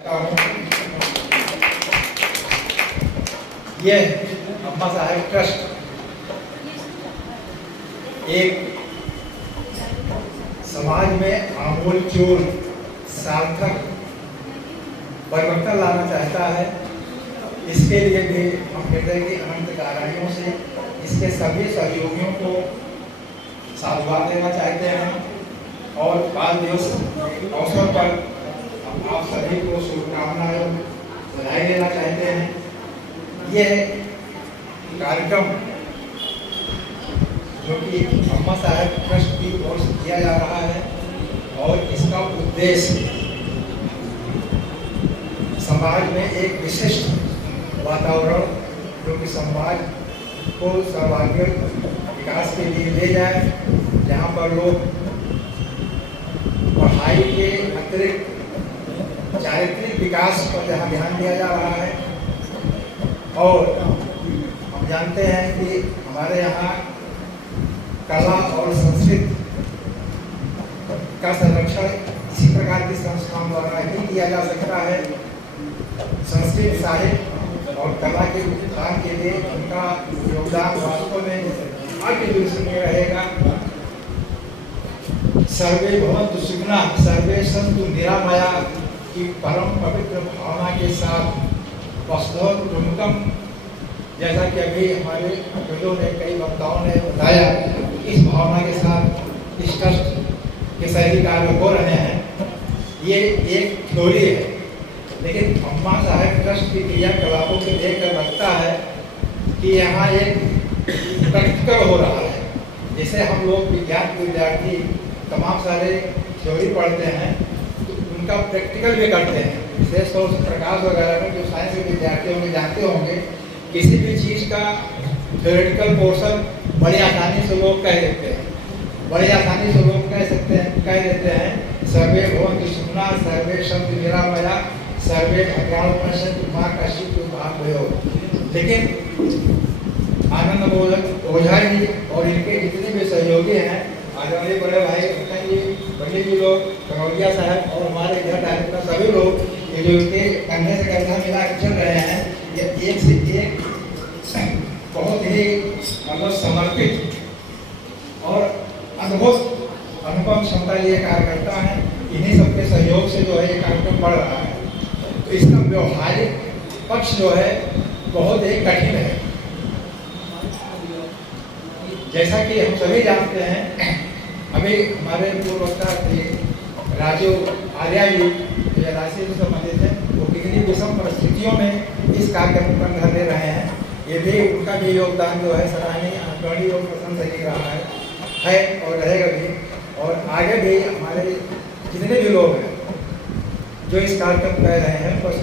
ये अम्मा साहेब ट्रस्ट एक समाज में आमूलचूल सार्थक परिवर्तन लाना चाहता है। इसके लिए भी हम हृदय की अनंत गहराइयों से इसके सभी सहयोगियों को साधुवाद देना चाहते हैं और बाल दिवस अवसर पर आप सभी को शुभकामनाएं बधाई देना चाहते हैं। यह कार्यक्रम जो कि अम्मा साहेब ट्रस्ट की ओर से किया जा रहा है और इसका उद्देश्य समाज में एक विशिष्ट वातावरण जो कि समाज को सर्वांगीण विकास के लिए ले जाए, जहाँ पर लोग पढ़ाई के अतिरिक्त चारित्रिक विकास पर जहाँ ध्यान दिया जा रहा है। और हम जानते हैं कि हमारे यहाँ कला और संस्कृति का संरक्षण इसी प्रकार की संस्थाओं द्वारा ही किया जा सकता है। संस्कृत साहित्य और कला के उत्थान के लिए उनका योगदान वास्तव में अविस्मरणीय रहेगा। सर्वे भवन्तु सुखिनः सर्वे सन्तु निरामया की परम पवित्र भावना के साथ वस्तुतः कुटुम्बकम, जैसा कि अभी हमारे अतिथियों ने कई वक्ताओं ने बताया, इस भावना के साथ इस ट्रस्ट के सही कार्य हो रहे हैं। ये एक थ्योरी है, लेकिन अम्मा साहेब ट्रस्ट की क्रियाकलापों को देखकर लगता है कि यहाँ एक प्रैक्टिकल हो रहा है। जैसे हम लोग विज्ञान के विद्यार्थी तमाम सारे थ्योरी पढ़ते हैं तो उनका प्रैक्टिकल भी करते हैं। विशेष तौर से प्रकाश वगैरह में जो साइंस के विद्यार्थी होंगे जानते होंगे, किसी भी चीज़ का थ्योरेटिकल पोर्शन बड़ी आसानी से लोग कह देते हैं, बड़ी आसानी से लोग कह देते हैं सर्वे भवन्तु सुखिनः सर्वे सन्तु निरामया सर्वे भद्राणि पश्यन्तु मा कश्चित् दुःखभाग् भवेत्। लेकिन आनंद बोधक ओझा जी और इनके जितने भी सहयोगी हैं, आदरणीय बड़े भाई पंडित जी लोग, कनौजिया साहब और हमारे इधर डायरेक्टर सभी लोग ये जो इनके कंधे से कंधा मिला के चल रहे हैं, ये एक से एक बहुत ही मतलब समर्पित और अद्भुत अनुपम क्षमता लिए कार्यकर्ता है। इन्हीं सबके सहयोग से जो है ये कार्यक्रम बढ़ रहा है। तो इसका व्यवहारिक पक्ष जो है बहुत ही कठिन है। जैसा कि हम सभी जानते हैं, अभी हमारे पूर्व वक्ता राजीव आर्या जी राशि से संबंधित है, वो कितनी विषम परिस्थितियों में इस कार्यक्रम पर घर ले रहे हैं। ये भी उनका भी योगदान जो है सराहनीय, आदरणीय और प्रशंसनीय रहा है और रहेगा भी। और आगे भी हमारे जितने भी लोग हैं जो इस कार्यक्रम कर रहे हैं, बस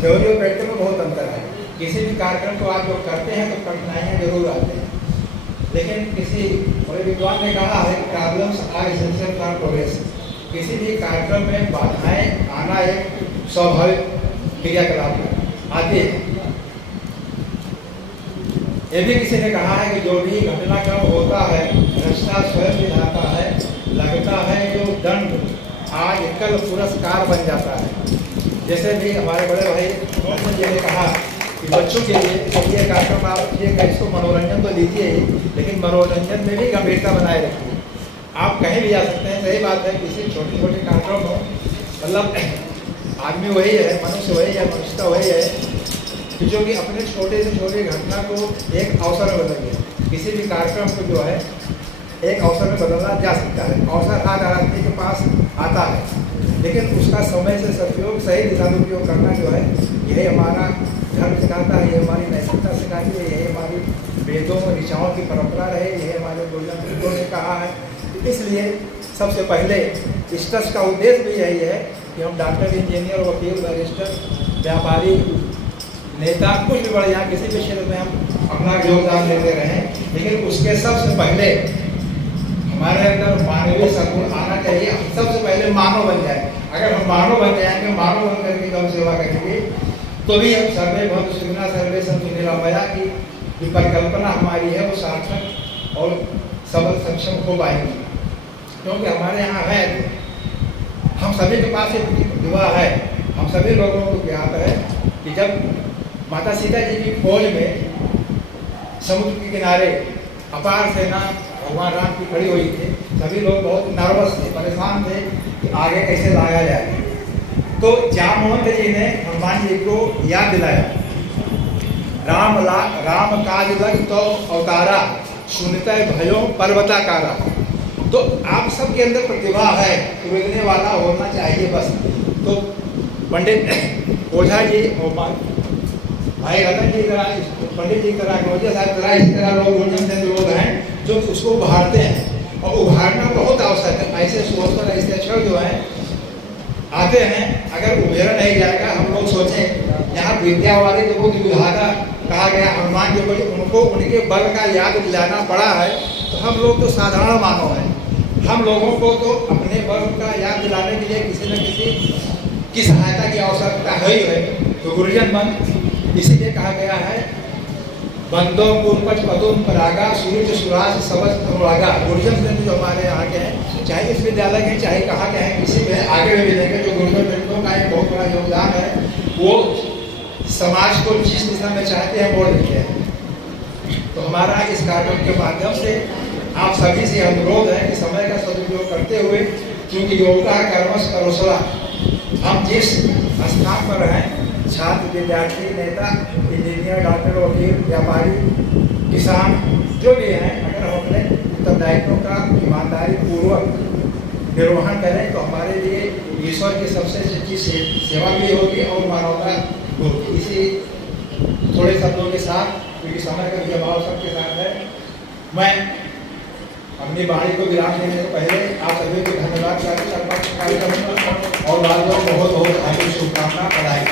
थ्योरी और प्रैक्टिकल में बहुत अंतर है। किसी भी कार्यक्रम को आप लोग करते हैं तो कठिनाइयाँ जरूर आती हैं, लेकिन किसी बड़े विद्वान ने कहा है कि problems are essential for progress. किसी भी कार्यक्रम में बाधाएं आना एक स्वाभाविक क्रियाकलाप आती है। ये भी किसी ने कहा है कि जो भी घटनाक्रम होता है रास्ता स्वयं दिखाता है, लगता है जो दंड आज कल पुरस्कार बन जाता है। जैसे भी हमारे बड़े भाई जी ने कहा कि बच्चों के लिए कार्यक्रम आप कीजिएगा, इसको मनोरंजन तो लीजिए ही, लेकिन मनोरंजन में भी गंभीरता बनाए रखिए। आप कहीं भी जा सकते हैं, सही बात है, किसी छोटे छोटे कार्यक्रम हो, मतलब आदमी वही है, मनुष्य वही है, मनुष्यता वही है कि जो कि अपने छोटे से छोटे घटना को एक अवसर में बदलिए। किसी भी कार्यक्रम को जो है एक अवसर में बदलना जा सकता है। अवसर आज आदमी के पास आता है, लेकिन उसका समय से सदुपयोग, सही दिशा में उपयोग करना जो है, यही हमारा धर्म सिखाता है, ये हमारी नैतिकता सिखाती है, यही हमारी वेदों और ऋचाओं की परंपरा रहे, यही हमारे गुरुजनों ने कहा है। इसलिए सबसे पहले इस ट्रस्ट का उद्देश्य भी यही है कि हम डॉक्टर, इंजीनियर, वकील, बैरिस्टर, व्यापारी, नेता, कुछ भी बढ़ जाए, किसी भी क्षेत्र में हम अपना योगदान देते रहें, लेकिन उसके सबसे पहले हमारे अंदर मानवीय सद्गुण आना चाहिए। हम सबसे पहले मानव बन जाए। अगर हम मानव बन जाएंगे, मानव बन करके हम सेवा करेंगे, तो भी हम सर्वे भवन्तु सुखिनः सर्वे सन्तु निरामया की जो परिकल्पना हमारी है वो सार्थक और सबल सक्षम हो पाएंगी। क्योंकि हमारे यहाँ है, हम सभी के पास एक विवाह है, हम सभी लोगों को ज्ञात है कि जब माता सीता जी की फौज में समुद्र के किनारे अपार सेना भगवान राम की खड़ी हुई थी, सभी लोग बहुत नर्वस थे, परेशान थे कि आगे कैसे लाया जाए। तो जामवंत जी ने हनुमान जी को याद दिलाया, राम काज लग तो अवतारा, सुनते भयो पर्वताकारा। तो आप सबके अंदर प्रतिभा है, खरीदने वाला होना चाहिए बस। तो पंडित ओझा जी और भाई रतन जी तरह, पंडित जी तरह, ओझा साहब तरह, इस तरह लोग गुंजन लोग हैं जो उसको उभारते हैं, और उभारना बहुत आवश्यक है। ऐसे सोचकर ऐसे अक्षर जो है आते हैं, अगर उभेरा नहीं जाएगा, हम लोग सोचें यहाँ विद्या वाले जो बुद्ध विधाता कहा गया हनुमान जी को, उनको उनके बल का याद दिलाना पड़ा है, तो हम लोग तो साधारण मानव हैं। हम लोगों को तो अपने बल का याद दिलाने के लिए किसी न किसी की सहायता की आवश्यकता है ही है। तो गुरुजन मन इसीलिए कहा गया है, बंदो पूर्वज पदुम परागा, सूर्य सुराज सबज अनुरागा। गुरुजन वृंद जो हमारे यहाँ के हैं, चाहे इस विद्यालय के चाहे कहाँ के हैं, किसी में आगे में मिलेंगे, जो गुरुजन वृंदों का एक बहुत बड़ा योगदान है, वो समाज को जिस दिशा में चाहते हैं मोड़ देते हैं। तो हमारा इस कार्यक्रम के माध्यम से आप सभी से अनुरोध है कि समय का सदुपयोग करते हुए, क्योंकि योग का कर्मस करोसला, हम जिस स्थान पर हैं, छात्र, विद्यार्थी, नेता, इंजीनियर, डॉक्टर, वकील, व्यापारी, किसान जो भी हैं, अगर हम अपने उत्तरदायित्वों का ईमानदारी पूर्वक निर्वहन करें तो हमारे लिए ईश्वर की सबसे सच्ची सेवा भी होगी और मानवता होगी। इसी थोड़े शब्दों के साथ, क्योंकि समय का भी अभाव सबके साथ है, मैं अपनी वाणी को विराम देने से पहले आप सभी को धन्यवाद करता हूं और बहुत बहुत हार्दिक शुभकामना बधाई।